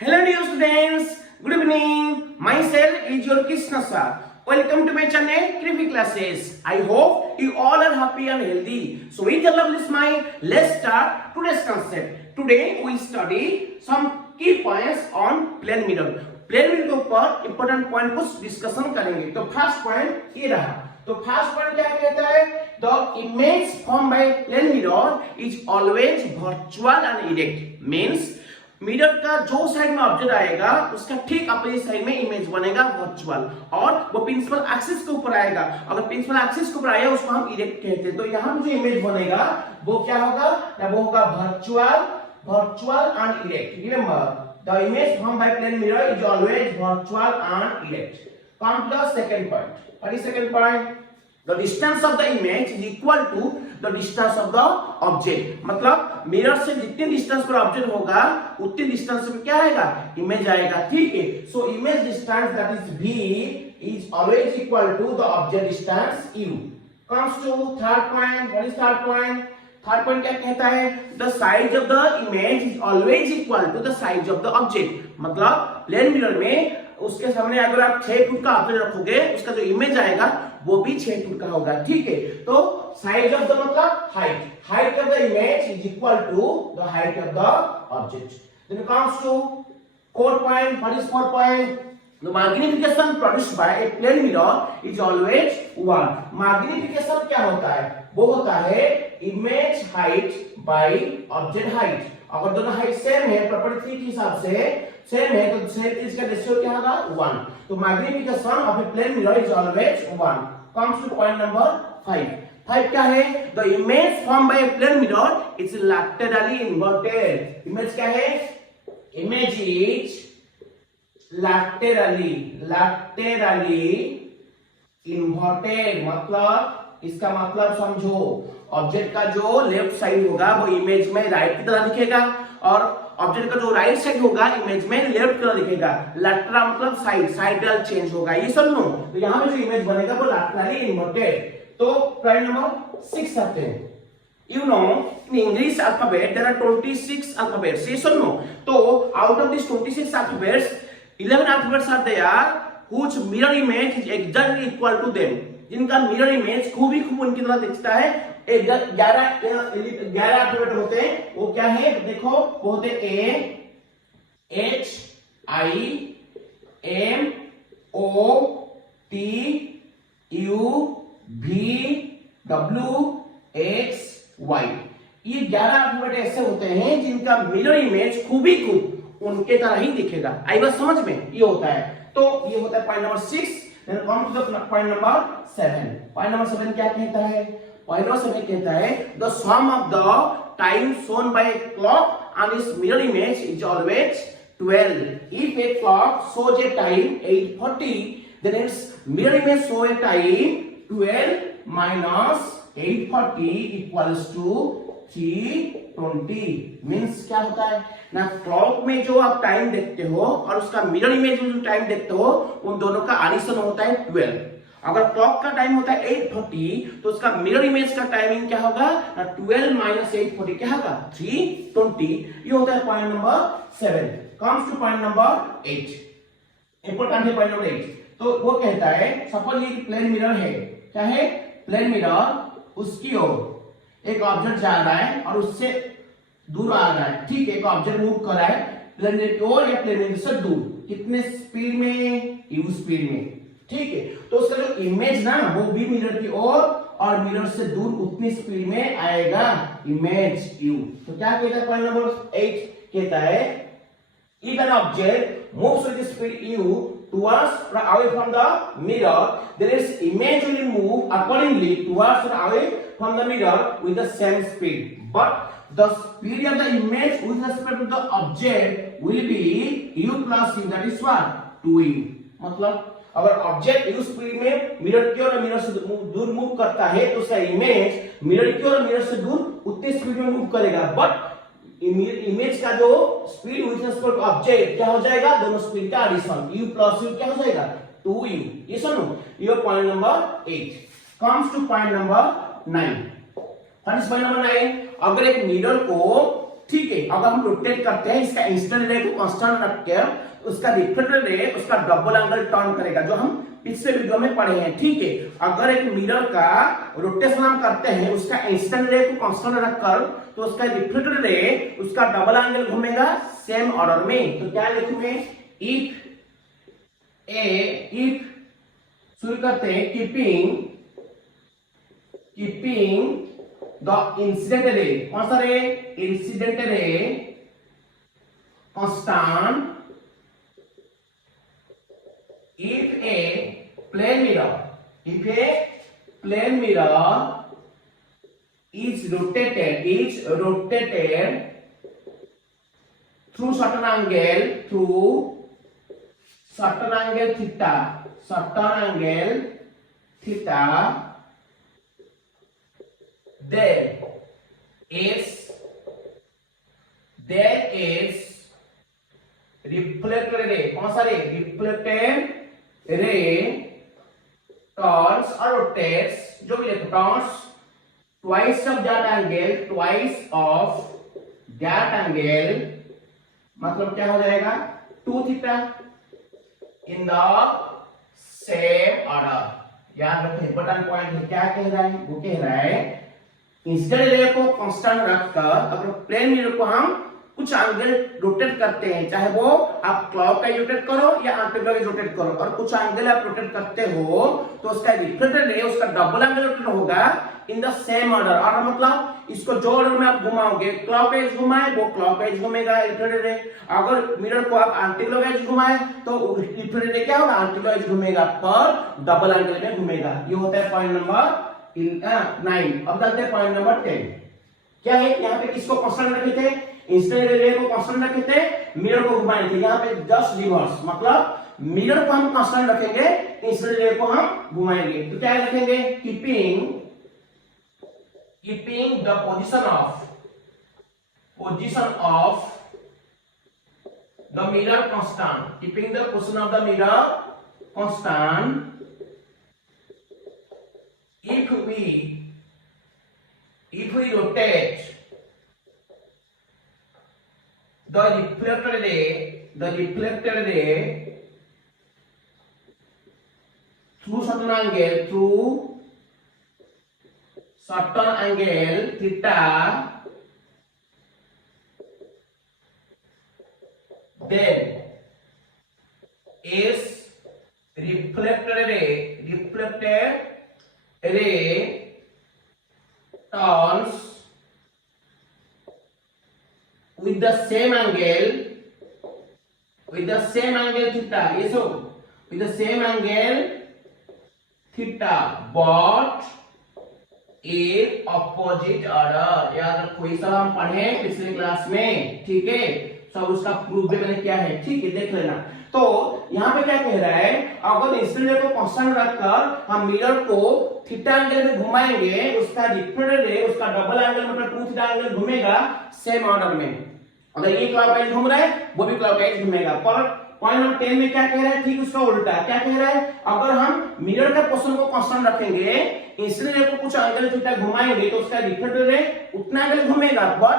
Hello dear students, good evening. Myself is your Krishna sir. Welcome to my channel Krivi Classes. I hope you all are happy and healthy. So with the lovely smile, let's start today's concept. Today we study some key points on plane mirror. Plane mirror के ऊपर important point कुछ discussion करेंगे. तो first point ये रहा. तो first point क्या कहता है? The image formed by plane mirror is always virtual and erect. Means mirror का जो साइड में ऑब्जेक्ट आएगा उसका ठीक अपोजिट साइड में इमेज बनेगा वर्चुअल, और वो प्रिंसिपल एक्सिस के ऊपर आएगा. अगर प्रिंसिपल एक्सिस के ऊपर आया उसको हम इरेक्ट कहते हैं. तो यहाँ पे जो इमेज बनेगा वो क्या होगा? वो होगा virtual and erect. Remember the image form by plane mirror is always virtual and erect. Come to the second point. What is second point? The distance of the image is equal to the distance of the object. मतलब mirror से जितने distance पर object होगा उतने distance में क्या आएगा? Image आएगा. ठीक है. So image distance that is v is always equal to the object distance u. Comes to third point. What is third point? Third point क्या कहता है? The size of the image is always equal to the size of the object. मतलब plane mirror में उसके सामने अगर आप 6 foot का ऑब्जेक्ट रखोगे उसका जो इमेज आएगा वो भी 6 फुट का होगा. ठीक है. तो साइज ऑफ द मतलब height of the image is equal to the height of the object. Then comes to fourth point. What is fourth point? The magnification produced by a plane mirror is always 1. Magnification क्या होता है? वो होता है image height by object height. अगर दोनों height same है, property के हिसाब से सेम है, तो सेम चीज का रेशियो क्या होगा? 1. तो magnification of a plane mirror is always 1. Comes to point number 5. 5 क्या है? The image form by a plane mirror is laterally inverted. Image क्या है? Image is laterally inverted. मतलब इसका मतलब समझो, ऑब्जेक्ट का जो लेफ्ट साइड होगा वो इमेज में राइट की तरह दिखेगा, और ऑब्जेक्ट का जो राइट साइड होगा इमेज में लेफ्ट की तरह दिखेगा. लैटरल मतलब साइडल चेंज होगा. ये समझो. तो यहाँ पे जो इमेज बनेगा वो लैटरली इन्वर्टेड. तो पॉइंट नंबर 6 आते हैं. You know, in English alphabet there are 26 alphabets. ये सुनो. तो out of these 26 alphabets, 11 alphabets are there whose mirror image is exactly equal to them. जिनका मिरर इमेज खूब उनकी तरह दिखता है. 11 अल्फाबेट होते हैं. वो क्या है? देखो, वो होते A, H, I, M, O, T, U, V, W, X, Y. ये 11 अल्फाबेट ऐसे होते हैं जिनका मिरर इमेज खूब उनके तरह ही दिखेगा. आई बात समझ में? ये होता है. तो ये होता है point number 6. Then come to the point number 7. Point number 7 क्या कहता है? Point number 7 कहता है the sum of the time shown by a clock and its mirror image is always 12. If a clock shows a time 8:40, then its mirror image shows a time 12 minus 8:40 equals to 3:20. Means क्या होता है ना? Clock में जो आप time देखते हो और उसका मिरर इमेज में जो टाइम देखते हो उन दोनों का एडिशन होता है 12. अगर क्लॉक का टाइम होता है 8:40 तो उसका मिरर इमेज का टाइमिंग क्या होगा? 12 माइनस 8:40 क्या होगा? 3:20. ये होता है point number 7. Comes to point number 8. Important है पॉइंट नंबर 8. तो वो कहता है सपोज ये प्लेन मिरर है. क्या है? Plane mirror. उसकी ओर एक ऑब्जेक्ट जा रहा है और उससे दूर आ रहा है. ठीक है. एक ऑब्जेक्ट मूव कर रहा है प्लेन मिरर की ओर या प्लेन मिरर से दूर. कितने स्पीड में? u स्पीड में. ठीक है. तो उसका जो इमेज ना वो भी मिरर की ओर और मिरर से दूर उतनी स्पीड में आएगा. Image u. तो क्या कहता है पॉइंट नंबर 8? कहता है if an object moves with speed u towards or away from the mirror, then its image will move accordingly towards or away from the mirror with the same speed. But the speed of the image with respect to the object will be u plus u. That is what? 2u. मतलब अगर object u speed में mirror की ओर और mirror से दूर move करता है तो उसका इमेज मिरर की ओर और मिरर से दूर उतनी स्पीड में मूव करेगा. बट इमेज का जो speed with respect to object क्या हो जाएगा? दोनों स्पीड का एडिशन u प्लस u क्या हो जाएगा? 2u. ये सुनो. ये point number 8. Comes to point number 9. What is point number 9? अगर एक मिरर को ठीक है। अगर हम रोटेट करते हैं इसका इंसिडेंट रे को कांस्टेंट रख के, उसका रिफ्लेक्टेड रे उसका डबल एंगल टर्न करेगा, जो हम पिछले वीडियो में पढ़े हैं, ठीक है। अगर एक मिरर का रोटेशन हम करते हैं उसका इंसिडेंट रे को कांस्टेंट रखकर, तो उसका रिफ्लेक्टेड रे उसका डबल एंगल घूमेगा सेम ऑर्डर में। तो क्या लिखूंगे, इफ शुरू करते हैं, कीपिंग द इंसिडेंट रे, कौन सा रे, incident ray constant, if a plane mirror is rotated through certain angle theta, there is reflected ray, कौन सा रे, reflected रे turns or rotates, जो भी turns twice of that angle, मतलब क्या हो जाएगा, 2 theta in the same order. याद रखो इंपॉर्टेंट पॉइंट है, क्या कह रहा है, वो कह रहा है इंसिडेंट रे को कांस्टेंट रखकर अगर प्लेन मिरर को हम कुछ एंगल रोटेट करते हैं, चाहे वो आप क्लॉकवाइज रोटेट करो या एंटीक्लॉकवाइज रोटेट करो, और कुछ एंगल आप रोटेट करते हो तो उसका रिफ्लेक्टेड रे उसका डबल एंगल रोटेट होगा इन द सेम ऑर्डर। और मतलब इसको जो ऑर्डर में आप घुमाओगे, क्लॉकवाइज घुमाए वो क्लॉकवाइज घूमेगा रिफ्लेक्टेड रे, अगर मिरर को आप एंटीक्लॉकवाइज घुमाए तो रिफ्लेक्टेड रे क्या होगा, एंटीक्लॉकवाइज घूमेगा पर डबल एंगल में घूमेगा। ये होता है पॉइंट नंबर 9। अब चलते हैं पॉइंट नंबर 10। क्या है, यहाँ पे किसको कांस्टेंट रखे थे, इंसिडेंट रे को कांस्टेंट रखे थे, मिरर को घुमाए थे। यहाँ पे जस्ट रिवर्स, मतलब मिरर को हम कांस्टेंट रखेंगे, इंसिडेंट रे को हम घुमाएंगे। तो क्या रखेंगे, keeping the position of the mirror constant, keeping the position of the mirror constant, if we rotate the reflected ray through certain angle theta, then is reflected ray turns with the same angle theta, yes, so with the same angle theta but in opposite order। याद रखो ये सब हम पढ़े पिछले class में, ठीक है, सब उसका प्रूफ भी मैंने किया है, ठीक है, देख लेना। तो यहाँ पे क्या कह रहा है, अगर इंसिडेंट रे को कांस्टेंट रखकर हम मिरर को थीटा एंगल में घुमाएंगे, उसका रिफ्लेक्टेड रे उसका डबल एंगल मतलब 2 थीटा एंगल घूमेगा सेम ऑर्डर में। अगर ये क्लॉकवाइज घूम रहा है वो भी क्लॉकवाइज घूमेगा। पर पॉइंट नंबर 10 में क्या कह रहा है, ठीक उसका उल्टा। क्या कह रहा है, अगर हम मिरर का पोजीशन को कांस्टेंट रखेंगे, इंसिडेंट रे को कुछ एंगल थीटा घुमाएंगे, तो उसका रिफ्लेक्टेड रे उतना एंगल घूमेगा बट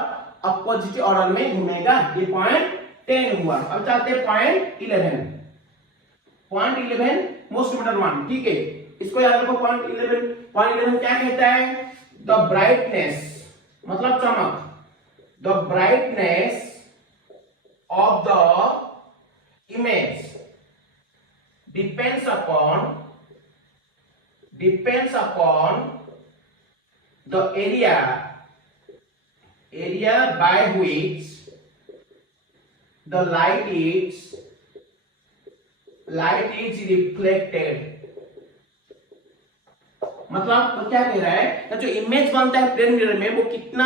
अपोजिट ऑर्डर में घूमेगा। ये पॉइंट 10 हुआ। अब चलते हैं point 11। Point 11 most important one, ठीक है, इसको याद रखो। पॉइंट 11 क्या कहता है, द ब्राइटनेस मतलब चमक, the brightness of the image depends upon the area by which the light is reflected। मतलब तो क्या कह रहा है, जो इमेज बनता है प्लेन मिरर में वो कितना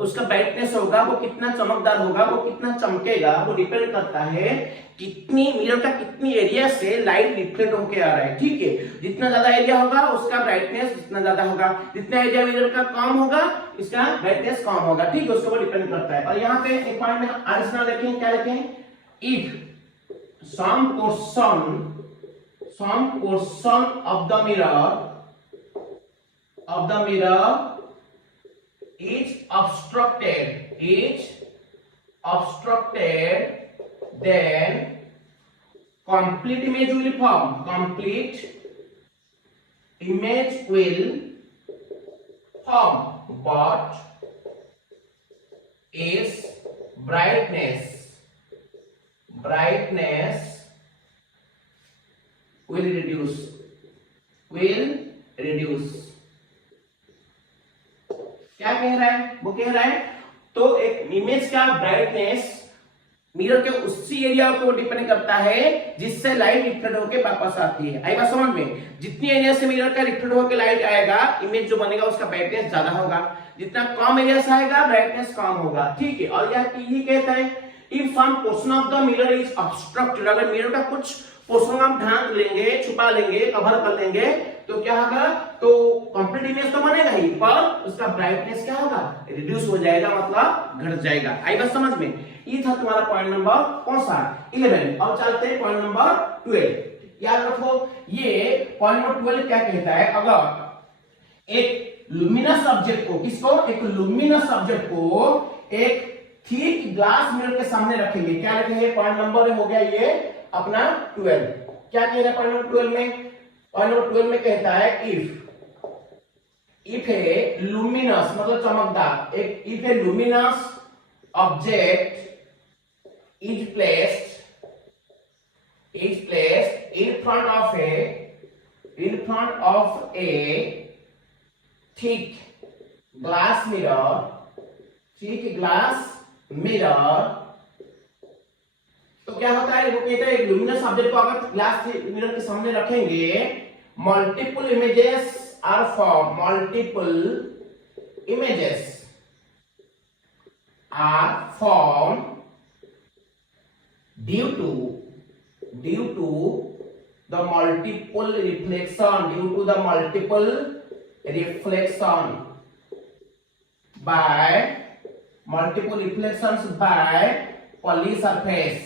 उसका ब्राइटनेस होगा, वो कितना चमकदार होगा, वो कितना चमकेगा, वो डिपेंड करता है कितनी मिरर का कितनी एरिया से लाइट रिफ्लेक्ट होके आ रहा है, ठीक है। जितना ज्यादा एरिया होगा उसका ब्राइटनेस जितना ज्यादा होगा, जितना एरिया मिरर का कम होगा इसका ब्राइटनेस कम होगा, ठीक है, उसके ऊपर डिपेंड करता है। और यहाँ पे एक पॉइंट में एडिशनल लिखें, क्या लिखें, if some portion of the mirror is obstructed obstructed, then complete image will form. Complete image will form, but its brightness will reduce. क्या कह रहा है? वो कह रहा है तो एक इमेज का ब्राइटनेस मिरर के उसी एरिया को डिपेंड करता है जिससे लाइट रिफ्लेक्ट होकर वापस आती है। आई बात समझ में? जितनी एरिया से मिरर का रिफ्लेक्ट होकर लाइट आएगा, इमेज जो बनेगा उसका ब्राइटनेस ज्यादा होगा। जितना कम एरिया से आएगा, ब्राइटनेस कम होगा। ठीक है। और यही कहता है if some portion of the mirror is obstructed, अगर मिरर का कुछ पोर्शन हम ढांक लेंगे, छुपा लेंगे, कवर कर लेंगे, तो क्या होगा? तो कंप्लीट इमेज तो बनेगा ही, पर उसका ब्राइटनेस क्या होगा? रिड्यूस हो जाएगा, मतलब घट जाएगा। आई बात समझ में? ये था तुम्हारा पॉइंट नंबर कौन सा? 11। और चलते हैं पॉइंट नंबर 12। याद रखो, ये पॉइंट नंबर 12 क्या कहता है? अगर एक लुमिनस ऑब्जेक्ट को, किसको? एक लुमिनस ऑब्जेक्ट को एक थिक ग्लास मिरर के सामने रखेंगे। क्या रखेंगे? पॉइंट नंबर हो गया ये अपना 12। क्या कह रहा है पॉइंट नंबर 12 में? पॉइंट नंबर 12 में कहता है इफ ए लुमिनस, मतलब चमकदार, if A luminous object is placed in front of a thick glass mirror, तो क्या होता है? वो कहता है लुमिनस ऑब्जेक्ट को अगर ग्लास मिरर के सामने रखेंगे, multiple images are form, due to the multiple reflections by Pauly surface.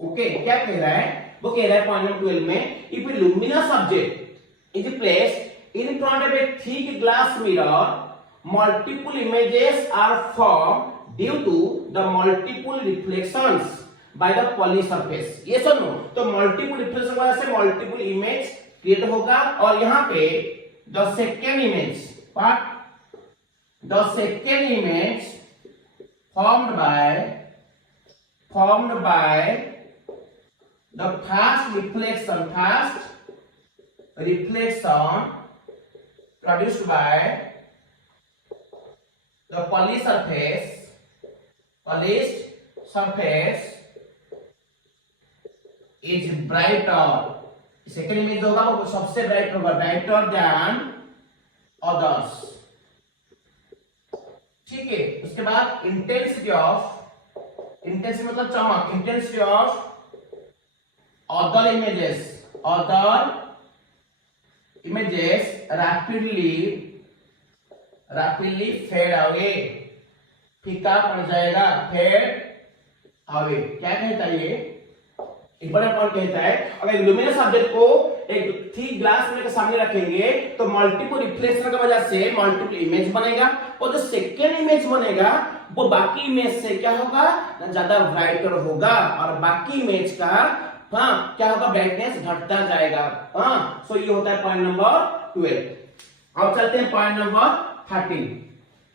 Okay, क्या कह रहा है? वो कह रहा है पॉइंट नंबर 12 में if A luminous object is placed in front of A thick glass mirror, multiple images are formed due to the multiple reflections by the Pauly surface. yes or no? तो multiple reflection की वजह से multiple image create होगा। और यहाँ पे the second image formed by the first reflection produced by the polished surface is brighter. Second image होगा वो सबसे ब्राइट होगा, ब्राइटर देन अदर्स। ठीक है। उसके बाद इंटेंसिटी मतलब चमक, intensity of other images rapidly fade away, फीका पड़ जाएगा, फेड अवे। क्या कहता है ये? एक बड़ा पॉइंट कहता है अगर लुमिनस ऑब्जेक्ट को एक थिक ग्लास मिरर के सामने रखेंगे तो मल्टीपल रिफ्लेक्शन की वजह से मल्टीपल इमेज बनेगा, और जो सेकेंड इमेज बनेगा वो बाकी इमेज से क्या होगा? ज्यादा ब्राइटर होगा, और बाकी इमेज का क्या होगा? ब्राइटनेस घटता जाएगा। सो ये होता है पॉइंट नंबर 12। अब चलते हैं पॉइंट नंबर 13।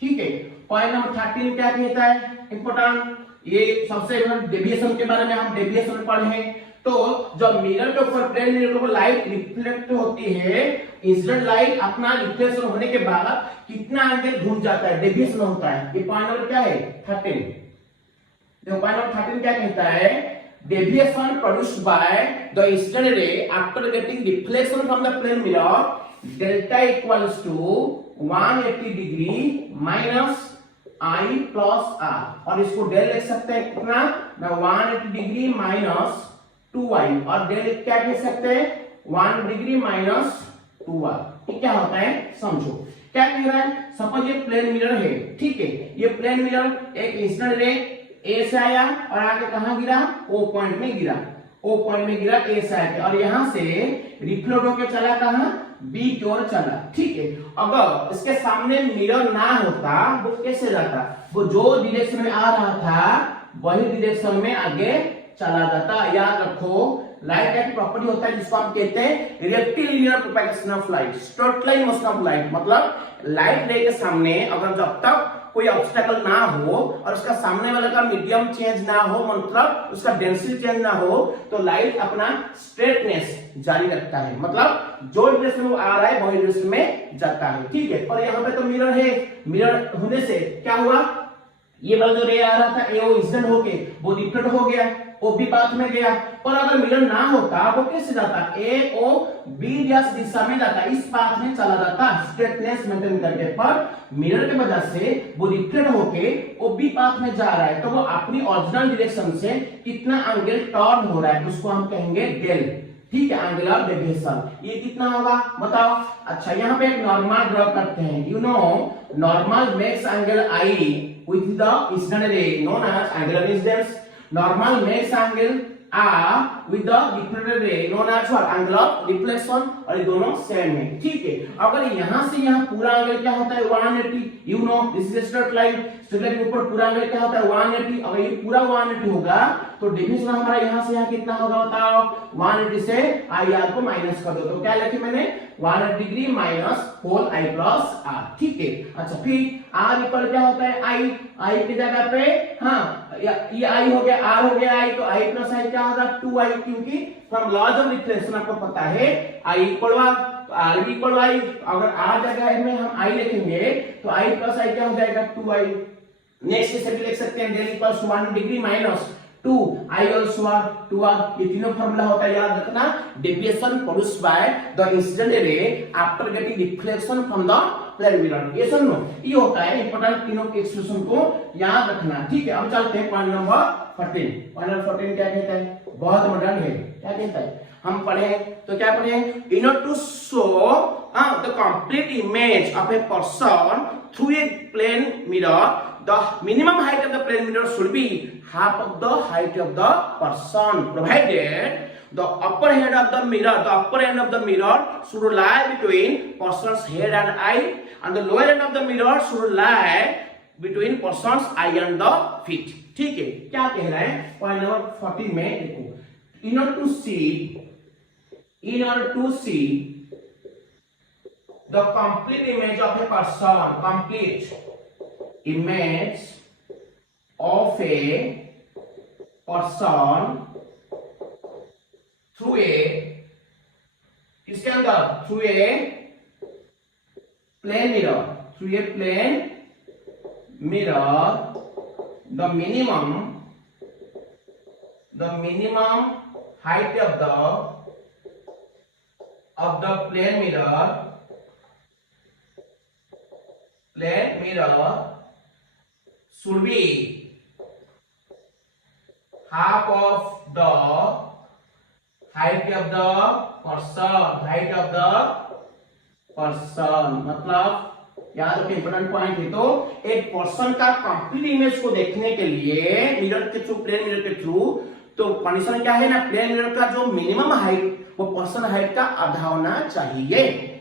ठीक है। पॉइंट नंबर 13 क्या कहता है? इंपोर्टेंट, ये सबसे डेविएशन के बारे में हम डेविएशन पढ़े हैं। तो जब मिरर के ऊपर, प्लेन मिरर के ऊपर लाइट रिफ्लेक्ट होती है, इंसिडेंट लाइट अपना रिफ्लेक्शन होने के बाद कितना एंगल घूम जाता है, डेविएशन होता है। ये पॉइंट नंबर क्या है? 13। देखो पॉइंट नंबर 13 क्या कहता है? Deviation produced by the incident ray after getting reflection from the plane mirror delta equals to 180 degree minus I plus R, और इसको डेल लिख सकते हैं कितना? 180 डिग्री माइनस 2y, और डेल क्या कह सकते हैं? 1 डिग्री माइनस 2r। ये क्या होता है समझो। क्या कह रहा है? सपोज ये प्लेन मिरर है, ठीक है। ये प्लेन मिरर एक इंसिडेंट रे ए से आया और आके कहां गिरा? O पॉइंट में गिरा। ओ पॉइंट में गिरा ए साइड, और यहां से रिफ्लेक्ट होकर चला कहां, बी की ओर चला। ठीक है, अगर इसके सामने मिरर ना होता वो कैसे जाता, वो जो डायरेक्शन में आ रहा था वही डायरेक्शन में आगे चला जाता। याद रखो, लाइट का एक प्रॉपर्टी होता है जिसको हम कहते हैं rectilinear propagation of light, straight line motion of light. मतलब लाइट रे के सामने अगर जब तक कोई ऑब्स्टेकल ना हो और उसका सामने वाले का मीडियम चेंज ना हो, मतलब उसका डेंसिटी चेंज ना हो, तो लाइट अपना स्ट्रेटनेस जारी रखता है। मतलब जो डायरेक्शन में आ रहा है वही डायरेक्शन में जाता है। ठीक है, और यहाँ पे तो मिरर है, मिरर होने से क्या हुआ, ये वाला जो रे आ रहा था ए ओ इंसिडेंट होके वो रिफ्लेक्ट हो गया, ओ बी पाथ में गया। पर अगर मिरर ना होता वो कैसे जाता, ए ओ बी दिशा में जाता, इस पाथ में चला जाता स्ट्रेटनेस मेंटेन करके। पर मिरर की वजह से वो रिफ्लेक्ट होके ओ बी पाथ में जा रहा है, तो वो अपनी ओरिजिनल डायरेक्शन से कितना एंगल टर्न हो रहा है उसको हम कहेंगे डेल। ठीक है, एंगुलर डेविएशन ये कितना होगा बताओ। अच्छा, यहाँ पे एक नॉर्मल ड्रॉ करते हैं। You know normal makes angle I with the incident ray known as angular incidence. Normal makes angle R with the reflected ray known as what, angle of reflection। और ये दोनों सेम है। ठीक है, अगर यहाँ से यहाँ पूरा एंगल क्या होता है 180, you know this is straight line, straight line के ऊपर पूरा एंगल क्या होता है 180। अगर ये पूरा 180 होगा तो डेविएशन हमारा यहाँ से यहाँ कितना होगा बताओ, 180 से आई आर को माइनस कर दो, तो क्या लिखी मैंने 180 degree minus whole I plus R. ठीक है, अच्छा फिर आर इक्वल क्या होता है आई, आई की जगह पे हाँ ये आई हो गया, आर हो गया आई, तो आई प्लस आई क्या होगा 2i, क्योंकि फ्रॉम लॉज ऑफ रिफ्लेक्शन आपको पता है आई इक्वल आर, तो आर भी इक्वल आई। अगर आर जगह में हम आई लिखेंगे तो आई प्लस आई क्या हो जाएगा 2i। नेक्स्ट से भी लिख सकते हैं del equals 1 degree minus 2 I also R 2r। ये तीनों फार्मूला होता है, याद रखना। Deviation produced by the incident ray after getting reflection from the plane mirror, ये सुनो ये होता है इंपॉर्टेंट, तीनों के एक्सप्रेशन को याद रखना। ठीक है, अब चलते हैं पॉइंट नंबर 14। पॉइंट नंबर 14 क्या कहता है, बहुत मॉडर्न है, क्या कहता है हम पढ़े तो क्या पढ़े, in order to show the complete image of a person through a plane mirror the minimum height of the plane mirror should be half of the height of the person, provided the upper end of the mirror should lie between person's head and eye, and the lower end of the mirror should lie between person's eye and the feet। ठीक है, क्या कह रहा है point number 14 में देखो, in order to see the complete image of a person, complete image of a person through a, इसके अंदर through a plane mirror, the minimum height of the plane mirror should be half of the height of the person। मतलब याद रखिए important point है। तो एक person का complete image को देखने के लिए मिरर के थ्रू, प्लेन मिरर के थ्रू, तो कंडीशन क्या है ना, प्लेन मिरर का जो मिनिमम हाइट वो पर्सन हाइट का आधा होना चाहिए,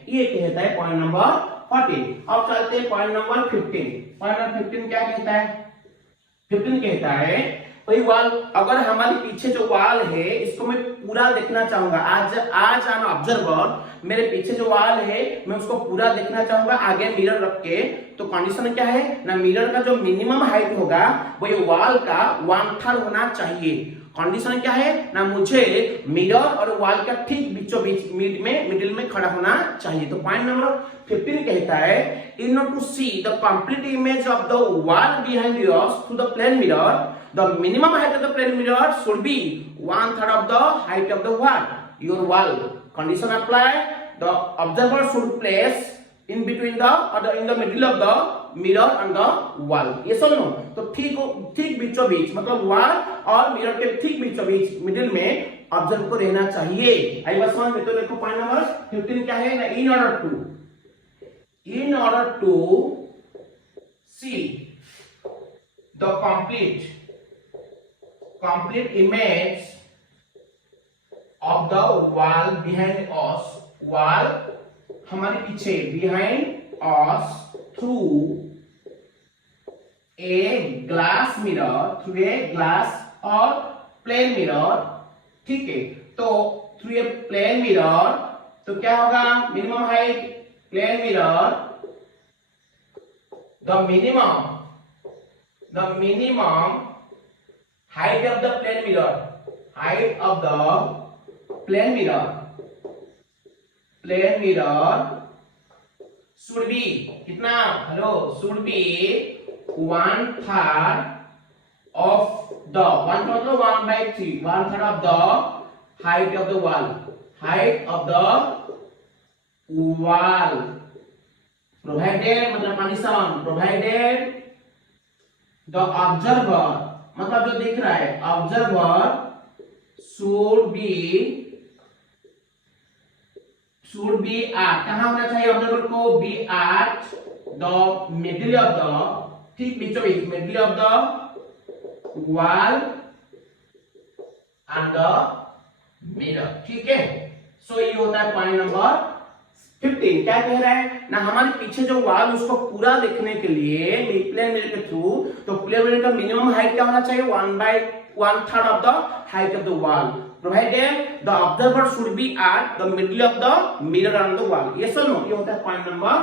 ये कहता है पॉइंट नंबर 14। अब चलते हैं पॉइंट नंबर 15। पॉइंट नंबर 15 क्या कहता है, 15 कहता है वही वाल, अगर हमारे पीछे जो वाल है इसको मैं पूरा देखना चाहूंगा, आज एन ऑब्जर्वर मेरे पीछे जो वाल है मैं उसको पूरा देखना चाहूंगा आगे मिरर रख के, तो कंडीशन क्या है ना, मिरर का जो मिनिमम हाइट होगा वो ये वाल का 1/3 होना चाहिए। कंडीशन क्या है ना, मुझे मिरर और वॉल का ठीक बीचों बीच मिडिल में खड़ा होना चाहिए। तो पॉइंट नंबर 15 कहता है in order to see the complete image of the wall behind yours through the plane mirror, the minimum height of the plane mirror should be 1/3 of the height of the wall your wall. Condition apply, the observer should place in between the or in the middle of the mirror and the wall। ये सुन लो, तो ठीक बीचों बीच, मतलब wall और mirror के ठीक बीचों बीच middle में ऑब्जर्वर को रहना चाहिए। आई बस वन में तो देखो पॉइंट नंबर 15 क्या है ना, in order to see the complete image of the wall behind us, wall हमारे पीछे, behind us, through a glass mirror, through a glass or plain mirror, ठीक है। तो through a plain mirror तो क्या होगा, minimum height, plain mirror, the minimum height of the plane mirror, height of the plane mirror should be कितना, hello, should be 1/3 of the 1/3 1/3 of the height of the wall, height of the wall provided मतलब condition, provided the observer मतलब जो दिख रहा है, observer should be at, कहाँ होना चाहिए ऑब्जर्वर को, be at the middle of the, ठीक बीचों बीच, middle of the wall and the mirror, ठीक है। सो ये होता है पॉइंट नंबर 15। क्या कह रहा है ना, हमारे पीछे जो वॉल उसको पूरा देखने के लिए प्लेन मिरर के थ्रू, तो प्लेन मिरर का मिनिमम हाइट क्या होना चाहिए, 1/1/3 of the height of the wall, provided the observer should be at the middle of the mirror on the wall। yes or no, ये होता है पॉइंट नंबर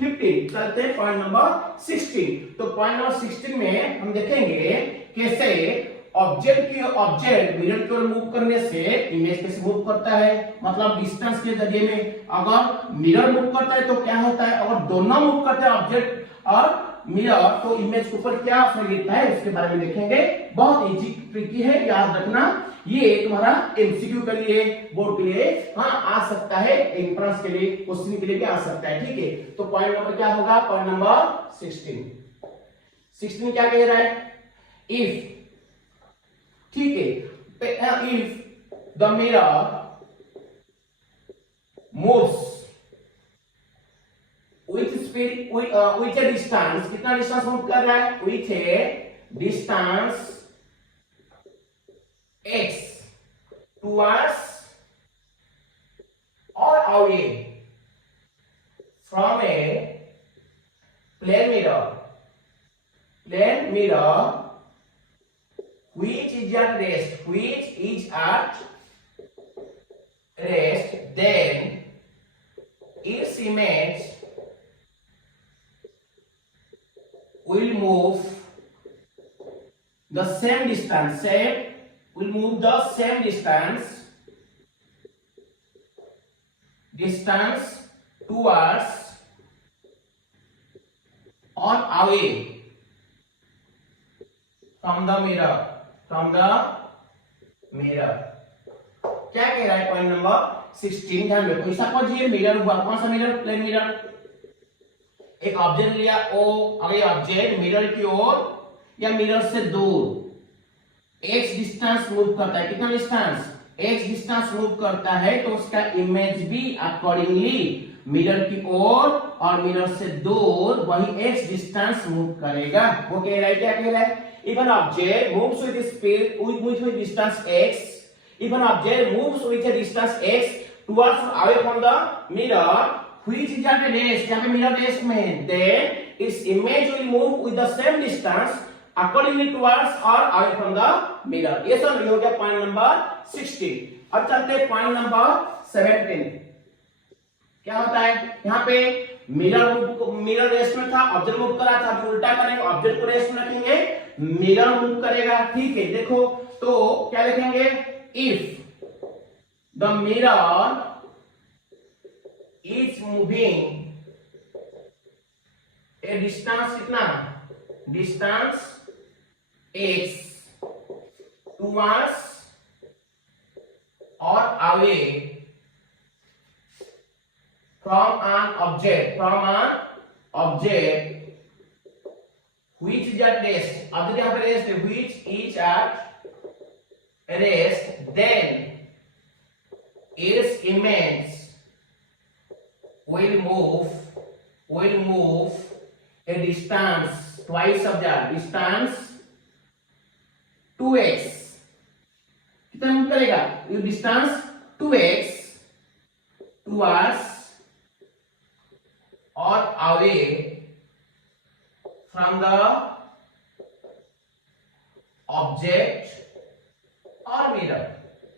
15। चलते हैं पॉइंट नंबर 16। तो पॉइंट नंबर 16 में हम देखेंगे कैसे ऑब्जेक्ट मिरर की ओर मूव करने से इमेज कैसे मूव करता है, मतलब डिस्टेंस के जरिए में। अगर मिरर मूव करता है तो क्या होता है, अगर दोनों मूव करते हैं ऑब्जेक्ट और मिरर, तो इमेज के ऊपर क्या असर गिरता है उसके बारे में देखेंगे। बहुत इजी ट्रिकी है, याद रखना। ये तुम्हारा एमसीक्यू के लिए, बोर्ड के लिए हाँ आ सकता है, एंट्रेंस के लिए, क्वेश्चन के लिए भी आ सकता है, ठीक है। तो पॉइंट नंबर क्या होगा, पॉइंट नंबर 16 क्या कह रहा है, इफ, ठीक है, if the mirror moves with speed, with A distance, कितना डिस्टेंस मूव कर रहा है, with A distance x towards or away from a plane mirror which is at rest, then its image will move the same distance, towards or away from the mirror, क्या कह रहा है point number 16, ध्यान रखो। Suppose ये mirror हुआ, कौन सा मिरर, प्लेन मिरर। एक ऑब्जेक्ट लिया O, अगर ऑब्जेक्ट मिरर की ओर या मिरर से दूर x डिस्टेंस मूव करता है, कितना डिस्टेंस, x डिस्टेंस मूव करता है, तो उसका इमेज भी अकॉर्डिंगली मिरर की ओर और मिरर से दूर वही x डिस्टेंस मूव करेगा। वो कह रहा है, क्या कह रहा है, if an object moves with speed with distance x, if an object moves with a distance x towards or away from the mirror which is at a rest, जहाँ पे मिरर रेस्ट में है, then its image will move with the same distance accordingly towards or away from the mirror। ये सब हो गया point number 16। अब चलते हैं पॉइंट नंबर 17। क्या होता है, यहाँ पे मिरर रेस्ट में था, ऑब्जेक्ट मूव कर रहा था, अभी उल्टा करेंगे, ऑब्जेक्ट को रेस्ट में रखेंगे, मिरर मूव करेगा, ठीक है। देखो तो क्या लिखेंगे, if the mirror is moving A distance, कितना distance x towards or away from an object which is at rest, object यहाँ पे रेस्ट है, which is at rest, then its image will move a distance twice of that distance 2x, कितना move करेगा, ये distance 2x towards or away from the object or mirror।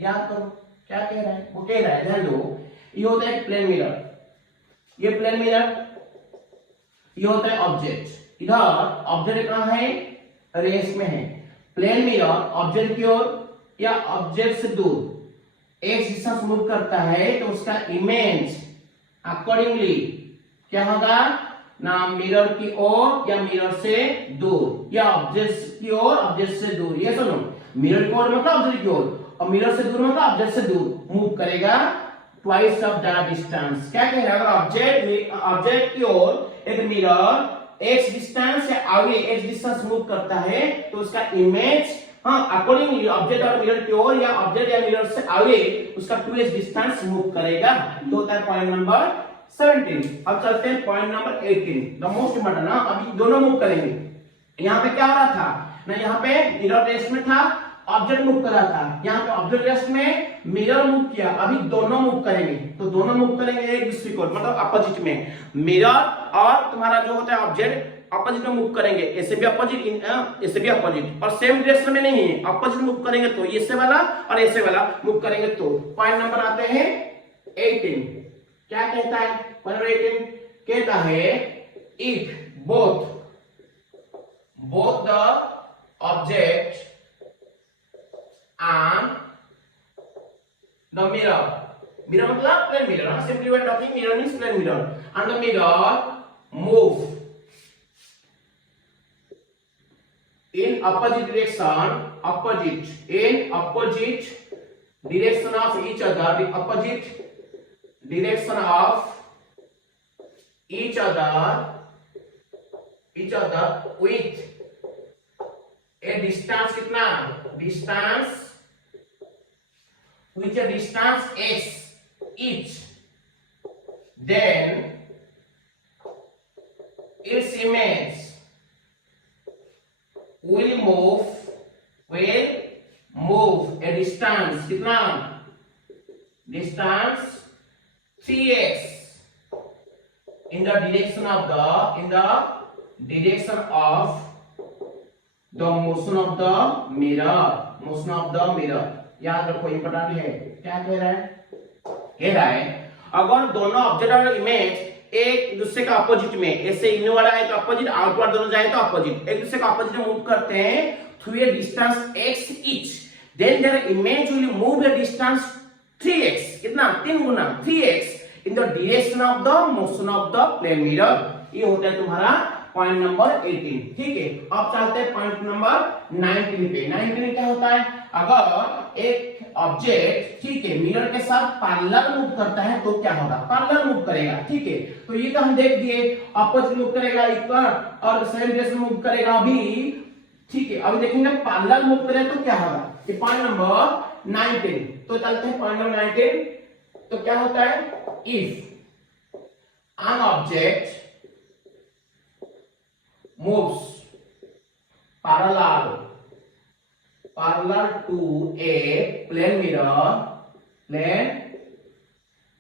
याद करो क्या कह रहा है, वो कह रहा है ध्यान दो, ये होता है प्लेन मिरर, ये प्लेन मिरर, ये होता है ऑब्जेक्ट। इधर ऑब्जेक्ट कहाँ है, रेस में है। प्लेन मिरर ऑब्जेक्ट की ओर या ऑब्जेक्ट से दूर एक डिस्टेंस मूव करता है तो उसका इमेज अकॉर्डिंगली क्या होगा ना, मिरर की ओर या मिरर से दूर या ऑब्जेक्ट की ओर ऑब्जेक्ट से दूर। ये सुनो, मिरर की ओर मतलब ऑब्जेक्ट की ओर और मिरर से दूर मतलब ऑब्जेक्ट से दूर मूव करेगा ट्वाइस ऑफ द डिस्टेंस। क्या कह रहा है, अगर ऑब्जेक्ट की ओर एक मिरर x डिस्टेंस या आगे x डिस्टेंस मूव करता है तो उसका इमेज अकॉर्डिंगली ऑब्जेक्ट और मिरर की ओर या ऑब्जेक्ट या मिरर से आगे उसका 2x डिस्टेंस मूव करेगा। तो होता है पॉइंट नंबर 17। अब चलते हैं point number 18, the most important. अभी दोनों मूव करेंगे। यहाँ पे क्या हो रहा था ना, यहाँ पे मिरर रेस्ट में था, ऑब्जेक्ट मूव कर रहा था। यहाँ पे ऑब्जेक्ट रेस्ट में मिरर मूव किया, अभी दोनों मूव करेंगे। तो दोनों मूव करेंगे एक दूसरे को, मतलब अपोजिट में। मिरर और तुम्हारा जो होता है ऑब्जेक्ट अपोजिट में मूव करेंगे, ऐसे भी अपोजिट, ऐसे भी अपोजिट, और सेम डायरेक्शन में नहीं है। अपोजिट मूव करेंगे तो ऐसे वाला और ऐसे वाला मूव करेंगे। तो पॉइंट नंबर आते हैं 18। क्या कहता है पॉइंट 18? कहता है if both the object and the mirror, mirror मतलब plane mirror, simply we are talking mirror means plane mirror, and the mirror move in opposite direction, in opposite direction of each other, the opposite direction of each other with a distance कितना, distance which a distance x each, then its image will move a distance कितना, distance 3x in the direction of the motion of the mirror। याद रखो, important है। क्या कह रहा है, कह रहा है अगर दोनों ऑब्जेक्ट और इमेज एक दूसरे का अपोजिट में, ऐसे इन वाला है तो अपोजिट, आउटवर्ड दोनों जाए तो अपोजिट, एक दूसरे का अपोजिट में मूव करते हैं through a distance x each, then their image will move a distance 3x, कितना, 3 गुना 3x in the direction of the motion of the plane mirror. ये होता है तुम्हारा पॉइंट नंबर 18। ठीक है, अब चलते हैं पॉइंट नंबर 19 पे। 19 क्या होता है, अगर एक ऑब्जेक्ट ठीक है मिरर के साथ पैरेलल मूव करता है तो क्या होगा, पैरेलल मूव करेगा। ठीक है, तो ये तो हम देख दिए, अपोजिट मूव करेगा इक्वल और सेम डायरेक्शन मूव करेगा अभी। ठीक है, अभी देखेंगे पैरेलल मूव करे तो क्या होगा, ये पॉइंट नंबर 19। तो चलते हैं पॉइंट नंबर 19। तो क्या होता है, if an object moves parallel to a plane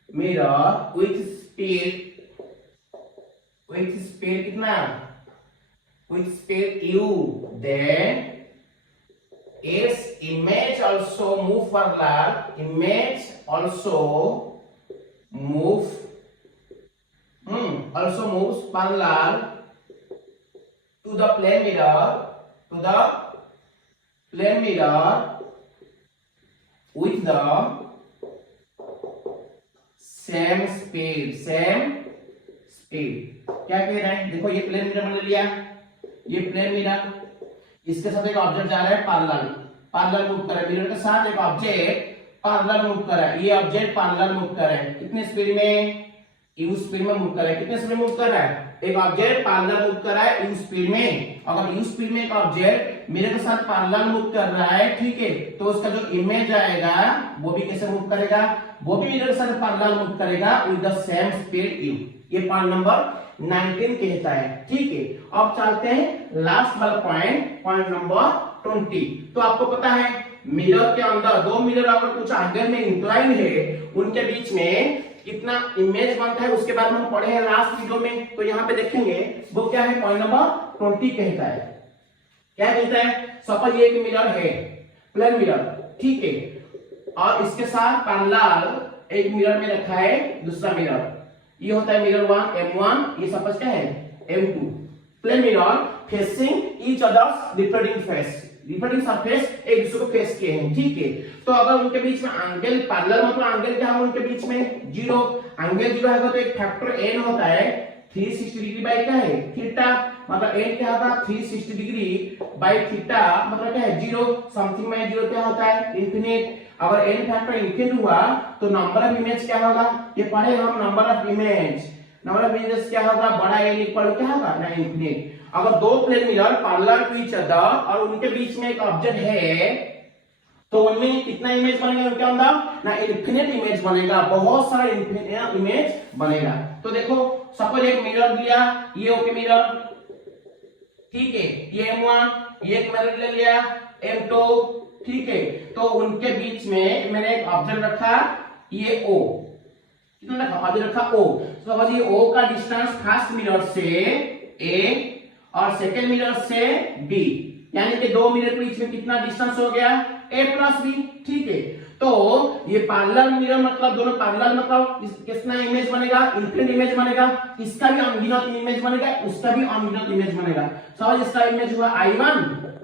mirror with speed कितना, with speed u, then its image also move parallel, moves parallel to the plane mirror with the same speed। क्या कह रहे हैं, देखो ये प्लेन मिरर बना लिया, ये प्लेन मिरर, इसके साथ एक ऑब्जेक्ट जा रहा है पैरेलल मूव कर रहा है, मिरर के साथ एक ऑब्जेक्ट पैरेलल मूव कर रहा है, ये ऑब्जेक्ट पैरेलल मूव कर रहा है, कितने स्पीड में, u स्पीड में मूव कर रहा है। कितने स्पीड मूव कर रहा है, एक ऑब्जेक्ट पैरेलल मूव कर रहा है u स्पीड में। अगर u स्पीड में एक ऑब्जेक्ट मिरर के साथ पैरेलल मूव कर रहा है, ठीक है, तो उसका जो इमेज आएगा वो भी कैसे मूव करेगा, वो भी मिरर के साथ पैरेलल मूव करेगा with the same speed u। ये पॉइंट नंबर 19 कहता है। ठीक है, अब चलते हैं लास्ट वाला पॉइंट नंबर 20। तो आपको पता है मिरर के अंदर दो मिरर अगर कुछ एंगल में इंक्लाइन है, उनके बीच में कितना इमेज बनता है उसके बारे में हम पढ़े हैं लास्ट वीडियो में। तो यहाँ पे देखेंगे वो क्या है, पॉइंट नंबर 20 कहता है। क्या कहता है, सपोज ये एक मिरर है, प्लेन मिरर, ठीक है, और इसके साथ पैरेलल एक मिरर में रखा है दूसरा मिरर। ये होता है मिरर 1 M1, ये सपोज क्या है M2। Plane mirror facing each others reflecting face, reflecting surface एक दूसरे को फेस किए हैं, ठीक है। तो अगर उनके बीच में एंगल पैरेलल मतलब एंगल क्या है उनके बीच में 0, एंगल 0 है तो एक फैक्टर n होता है 360 डिग्री बाय क्या है थीटा, मतलब n क्या होगा 360 डिग्री बाय थीटा, मतलब क्या है 0, समथिंग में 0 क्या होता है इंफिनिट। अगर n फैक्टर इंफिनिट हुआ तो नंबर ऑफ इमेज क्या होगा, ये पढ़े हम number of image, number of images क्या होगा बड़ा n इक्वल क्या होगा ना इंफिनिट। अगर दो plane mirror parallel to each other और उनके बीच में एक ऑब्जेक्ट है तो उनमें कितना इमेज बनेगा उनके अंदर ना इंफिनिट इमेज बनेगा, बहुत सारा इंफिनिट इमेज बनेगा। तो देखो सपोज एक मिरर दिया, ये ओके मिरर, ठीक है, ये M1, ये एक मिरर ले लिया M2, ठीक है। तो उनके बीच में मैंने एक ऑब्जेक्ट रखा, ये O, कितना रखा ऑब्जेक्ट रखा O। सपोज ये O का डिस्टेंस फर्स्ट मिरर से A और सेकेंड मिरर से B, यानी कि दो मिरर के बीच में कितना डिस्टेंस हो गया A प्लस B, ठीक है। तो ये पैरेलल मिरर मतलब दोनों पैरेलल मतलब कितना इमेज बनेगा इंफिनिट इमेज बनेगा, इसका भी अनगिनत इमेज बनेगा, उसका भी अनगिनत इमेज बनेगा। सपोज इसका इमेज हुआ I1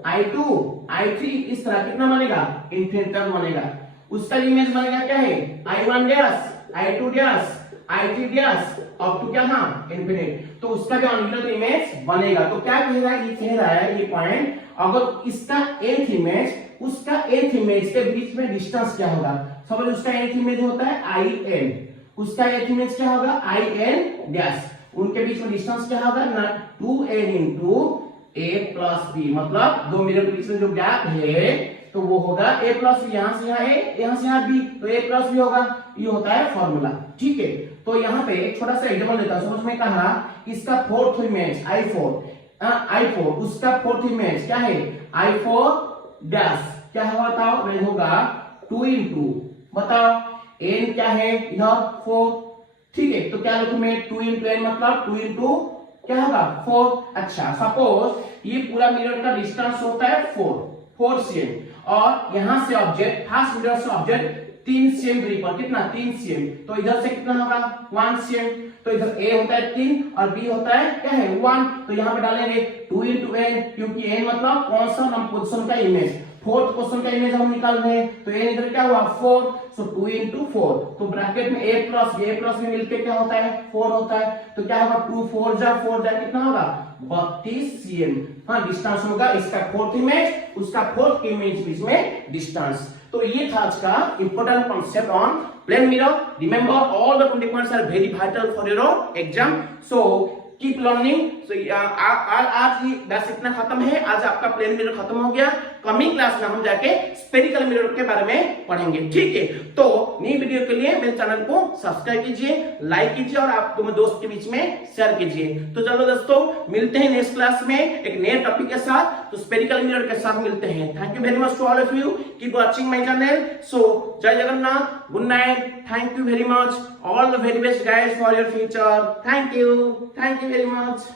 I2 I3, इस तरह कितना बनेगा इंफिनिट तक बनेगा। उसका इमेज बनेगा क्या है I1 dash I2 dash I3 dash up to क्या हाँ इंफिनिट, तो उसका भी अनगिनत इमेज बनेगा। तो क्या कह रहा है, ये कह रहा है ये पॉइंट, अगर इसका एथ इमेज उसका एथ इमेज के बीच में डिस्टेंस क्या होगा, समझ उसका एथ इमेज होता है IN, उसका एथ इमेज क्या होगा IN डैश, उनके बीच में डिस्टेंस क्या होगा ना 2n into a plus b, मतलब दो मिरर के बीच में जो गैप है तो वो होगा a plus b, यहां से यहाँ a यहां से यहाँ b, तो a plus b होगा, ये होता है फॉर्मूला, ठीक है। तो यहाँ पे एक छोटा सा एग्जांपल देता हूं। समझ में कहा इसका फोर्थ इमेज I4 उसका फोर्थ इमेज क्या है I4 डैश, क्या है बताओ, वह होगा 2 into बताओ n क्या है इधर 4, ठीक है। तो क्या लिखूं मैं 2 into n मतलब 2 into क्या होगा 4। अच्छा सपोज ये पूरा मिरर का डिस्टेंस होता है 4 cm और यहां से ऑब्जेक्ट फर्स्ट मिरर से ऑब्जेक्ट 3 cm दूरी पर, कितना 3 cm, तो इधर से कितना होगा 1 cm, तो इधर a होता है 3 और b होता है क्या है 1, तो यहाँ पे डालेंगे 2 into n, क्योंकि n मतलब कौन सा पोजीशन का इमेज, फोर्थ पोजीशन का इमेज हम निकाल रहे हैं, तो n इधर क्या हुआ 4, सो 2 into 4, तो ब्रैकेट में a प्लस b मिलके क्या होता है 4 होता है, तो क्या होगा 2 4 जा कितना होगा 32 cm, हाँ डिस्टेंस होगा इसका फोर्थ इमेज उसका फोर्थ इमेज बीच में डिस्टेंस। तो ये था आज का important concept on plane mirror. Remember all the 20 points are very vital for your exam, so keep learning. आज ही बस इतना खत्म है, आज आपका प्लेन मिरर खत्म हो गया। कमिंग क्लास में हम जाके स्फेरिकल मिरर के बारे में पढ़ेंगे, ठीक है। तो नई वीडियो के लिए मेरे चैनल को सब्सक्राइब कीजिए, लाइक कीजिए और आप तुम्हारे दोस्त के बीच में शेयर कीजिए। तो चलो दोस्तों मिलते हैं नेक्स्ट क्लास में एक नए टॉपिक के साथ, तो स्फेरिकल मिरर के साथ मिलते हैं। Thank you very much to all of you, keep watching my channel. So जय Jagannath, good night, thank you very much, all the very best guys for your future. Thank you very much.